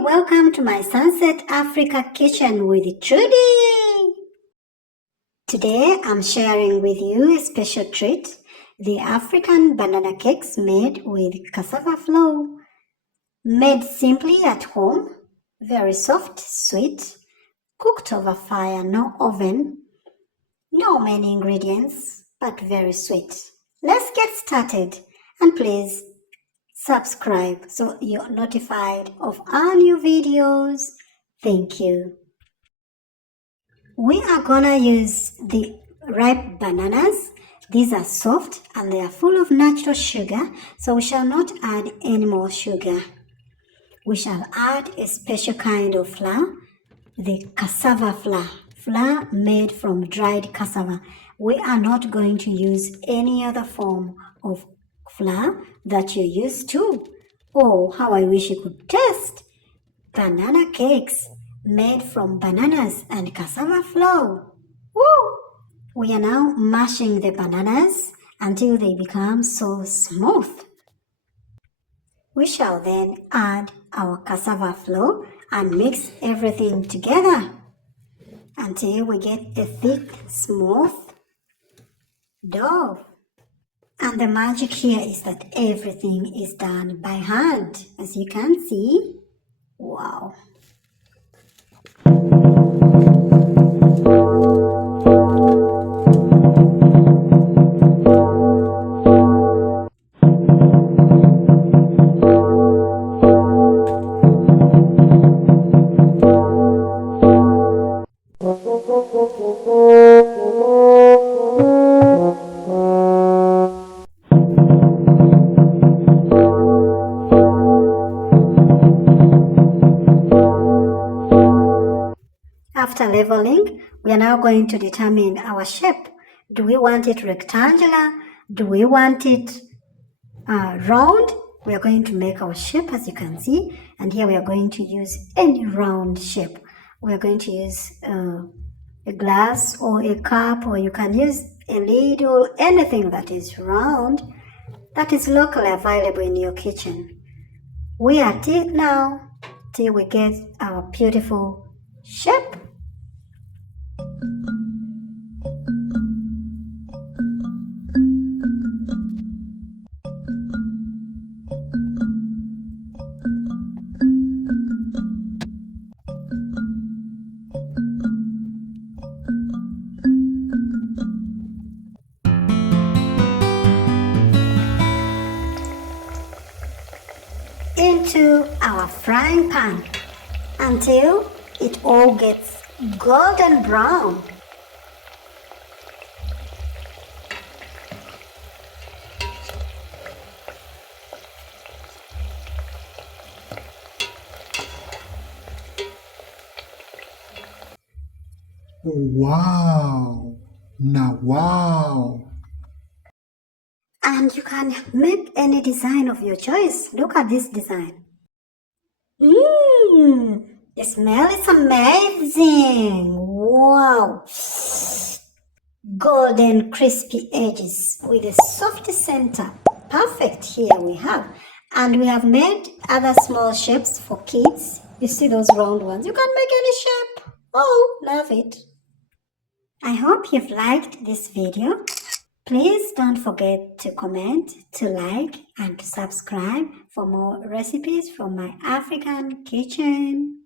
welcome to my Sunset Africa kitchen with Trudy. Today I'm sharing with you a special treat, the African banana cakes made with cassava flour. Made simply at home, very soft, sweet, cooked over fire, no oven, no many ingredients, but very sweet. Let's get started, and please subscribe so you're notified of our new videos. Thank you. We are gonna use the ripe bananas. These are soft and they are full of natural sugar, so we shall not add any more sugar. We shall add a special kind of flour, the cassava flour made from dried cassava. We are not going to use any other form of flour that you're used to. Oh, how I wish you could taste banana cakes made from bananas and cassava flour. Woo! We are now mashing the bananas until they become so smooth. We shall then add our cassava flour and mix everything together until we get a thick, smooth dough. And the magic here is that everything is done by hand, as you can see. Wow. After leveling, we are now going to determine our shape. Do we want it rectangular? Do we want it round? We are going to make our shape, as you can see, and here we are going to use any round shape. We are going to use a glass or a cup, or you can use a lid or anything that is round that is locally available in your kitchen. We are at it now till we get our beautiful shape. Into our frying pan until it all gets golden brown. Wow! Now, wow! And you can make any design of your choice. Look at this design. The smell is amazing. Wow. Golden crispy edges with a soft center. Perfect here we have. And we have made other small shapes for kids. You see those round ones? You can make any shape. Oh, love it. I hope you've liked this video. Please don't forget to comment, to like, and to subscribe for more recipes from my African kitchen.